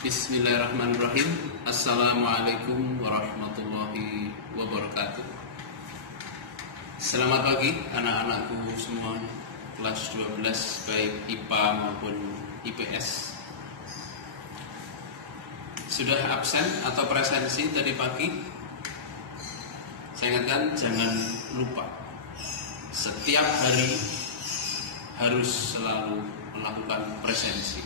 Bismillahirrahmanirrahim. Assalamualaikum warahmatullahi wabarakatuh. Selamat pagi anak-anakku semuanya, kelas 12 baik IPA maupun IPS. Sudah absen atau presensi tadi pagi? Saya ingatkan, jangan lupa setiap hari harus selalu melakukan presensi,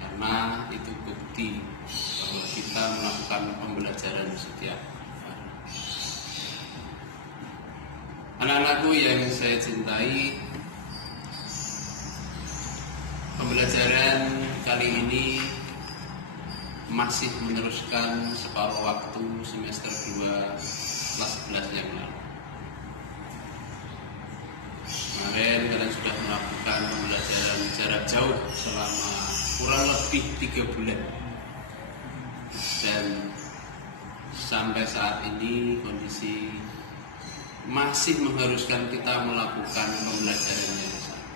karena itu bukti bahwa kita melakukan pembelajaran setiap hari. Anak-anakku yang saya cintai, pembelajaran kali ini masih meneruskan separuh waktu semester 2 kelas 11 yang lalu. Kemarin kalian sudah melakukan pembelajaran jarak jauh selama kurang lebih 3 bulan, dan sampai saat ini kondisi masih mengharuskan kita melakukan pembelajaran yang sama.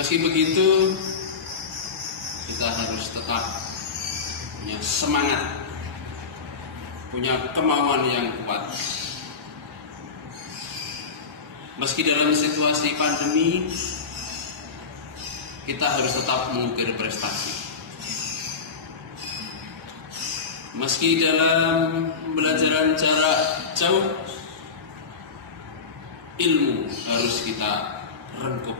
Meski begitu, kita harus tetap punya semangat, punya kemauan yang kuat. Meski dalam situasi pandemi, kita harus tetap mengukir prestasi. Meski dalam pembelajaran jarak jauh, ilmu harus kita rengkup.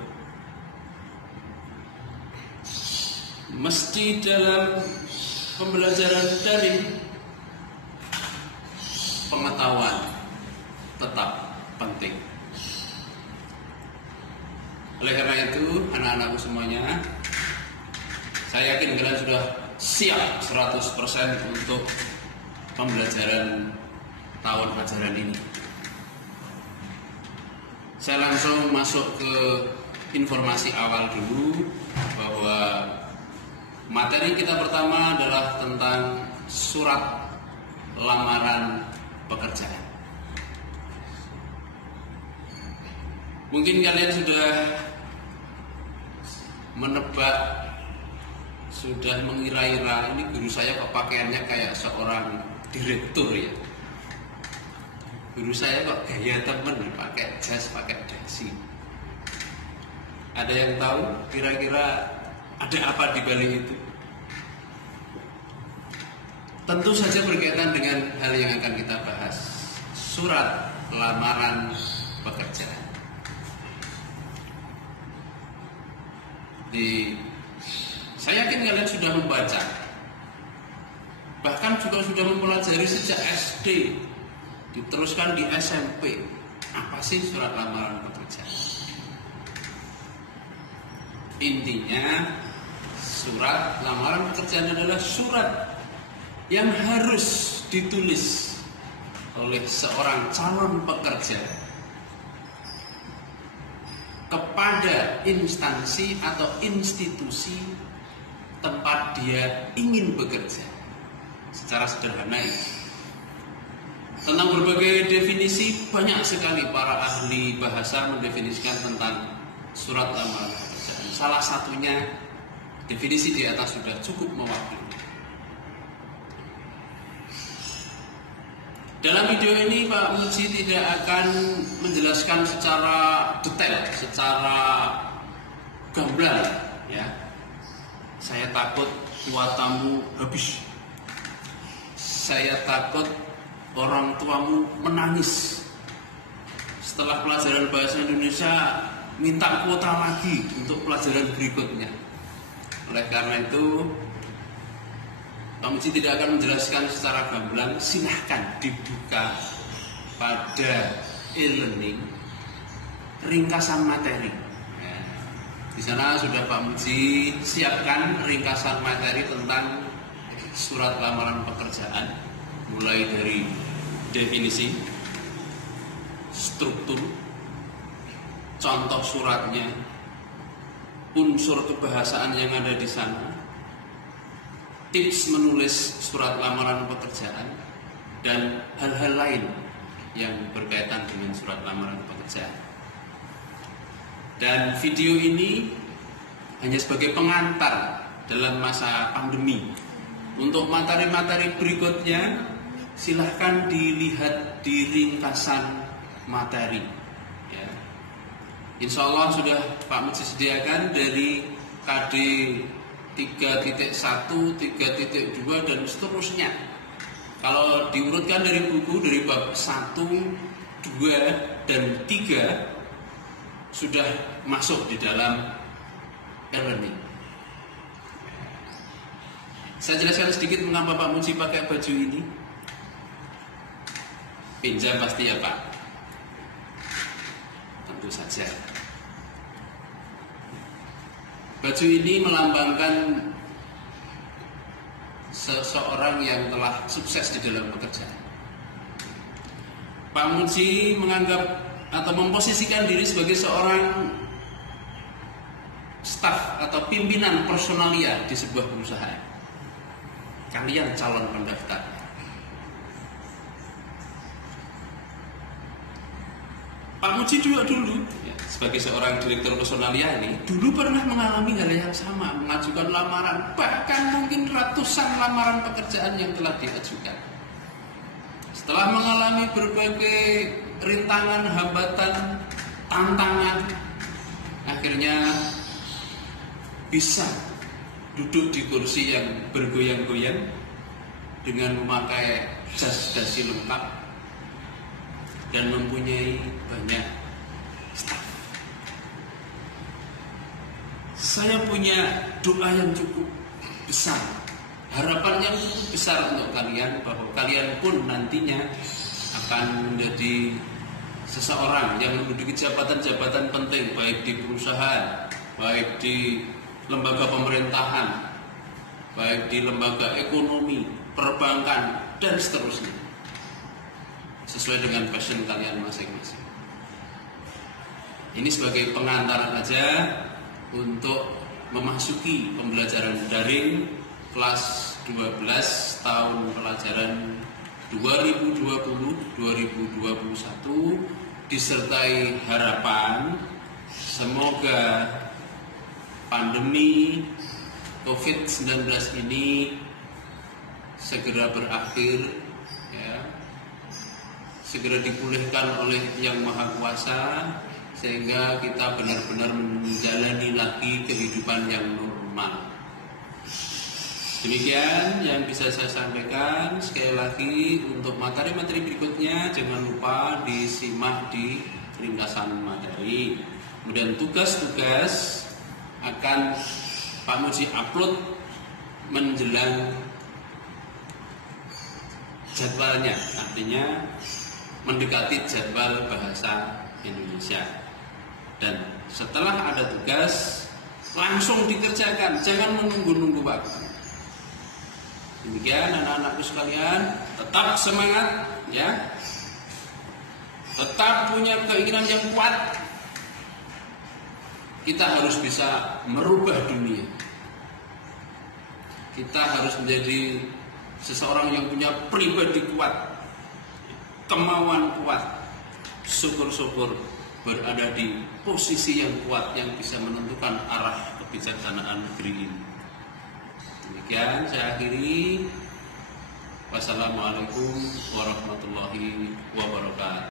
Meski dalam pembelajaran daring, pengetahuan tetap penting. Oleh karena itu, anak-anakku semuanya, saya yakin kalian sudah siap 100% untuk pembelajaran tahun pelajaran ini. Saya langsung masuk ke informasi awal dulu, bahwa materi kita pertama adalah tentang surat lamaran pekerjaan. Mungkin kalian sudah menebak, sudah mengira-ira, ini guru saya kok pakaiannya kayak seorang direktur ya. Guru saya kok gaya temen, pakai jas, pakai dasi. Ada yang tahu kira-kira ada apa di balik itu? Tentu saja berkaitan dengan hal yang akan kita bahas, surat lamaran pekerjaan. Saya yakin kalian sudah membaca, bahkan juga sudah mempelajari sejak SD, diteruskan di SMP. Apa sih surat lamaran pekerjaan? Intinya, surat lamaran pekerjaan adalah surat yang harus ditulis oleh seorang calon pekerja kepada instansi atau institusi tempat dia ingin bekerja. Secara sederhana ini, tentang berbagai definisi, banyak sekali para ahli bahasa mendefinisikan tentang surat lamaran pekerjaan. Salah satunya, definisi di atas sudah cukup mewakili. Dalam video ini Pak Muji tidak akan menjelaskan secara detail, secara gamblang ya. Saya takut kuotamu habis. Saya takut orang tuamu menangis setelah pelajaran bahasa Indonesia, minta kuota lagi untuk pelajaran berikutnya. Oleh karena itu, Pak Muji tidak akan menjelaskan secara gamblang. Silahkan dibuka pada e-learning ringkasan materi. Di sana sudah Pak Muji siapkan ringkasan materi tentang surat lamaran pekerjaan, mulai dari definisi, struktur, contoh suratnya, unsur kebahasaan yang ada di sana, tips menulis surat lamaran pekerjaan, dan hal-hal lain yang berkaitan dengan surat lamaran pekerjaan. Dan video ini hanya sebagai pengantar dalam masa pandemi. Untuk materi-materi berikutnya silahkan dilihat di ringkasan materi ya. Insya Allah sudah Pak Mujib sediakan dari KD 3.1, 3.2 dan seterusnya. Kalau diurutkan dari buku dari bab 1, 2 dan 3 sudah masuk di dalam e-learning. Saya jelaskan sedikit mengapa Pak Muji pakai baju ini. Pinjam pasti ya Pak? Tentu saja. Baju ini melambangkan seseorang yang telah sukses di dalam pekerjaan. Pak Muji menganggap atau memposisikan diri sebagai seorang staf atau pimpinan personalia di sebuah perusahaan. Kalian calon pendaftar. Pak Muji juga dulu ya, sebagai seorang direktur personalia ini dulu pernah mengalami hal yang sama, mengajukan lamaran, bahkan mungkin ratusan lamaran pekerjaan yang telah diajukan. Setelah mengalami berbagai rintangan, hambatan, tantangan, akhirnya bisa duduk di kursi yang bergoyang-goyang dengan memakai jas dasi lengkap dan mempunyai banyak staf. Saya punya doa yang cukup besar, harapan yang cukup besar untuk kalian, bahwa kalian pun nantinya akan menjadi seseorang yang menduduki jabatan-jabatan penting, baik di perusahaan, baik di lembaga pemerintahan, baik di lembaga ekonomi, perbankan, dan seterusnya, sesuai dengan passion kalian masing-masing. Ini sebagai pengantar aja untuk memasuki pembelajaran daring kelas 12 tahun pelajaran 2020-2021, disertai harapan semoga pandemi COVID-19 ini segera berakhir ya, segera dipulihkan oleh Yang Maha Kuasa, sehingga kita benar-benar menjalani lagi kehidupan yang normal. Demikian yang bisa saya sampaikan. Sekali lagi, untuk materi-materi berikutnya jangan lupa disimak di ringkasan materi. Kemudian tugas-tugas akan Pak Muji upload menjelang jadwalnya, artinya mendekati jadwal bahasa Indonesia. Dan setelah ada tugas langsung dikerjakan, jangan menunggu-nunggu waktu. Demikian anak-anakku sekalian, tetap semangat ya. Tetap punya keinginan yang kuat. Kita harus bisa merubah dunia. Kita harus menjadi seseorang yang punya pribadi kuat, kemauan kuat. Syukur-syukur berada di posisi yang kuat yang bisa menentukan arah kebijaksanaan negeri ini. Demikian saya akhiri. Wassalamualaikum warahmatullahi wabarakatuh.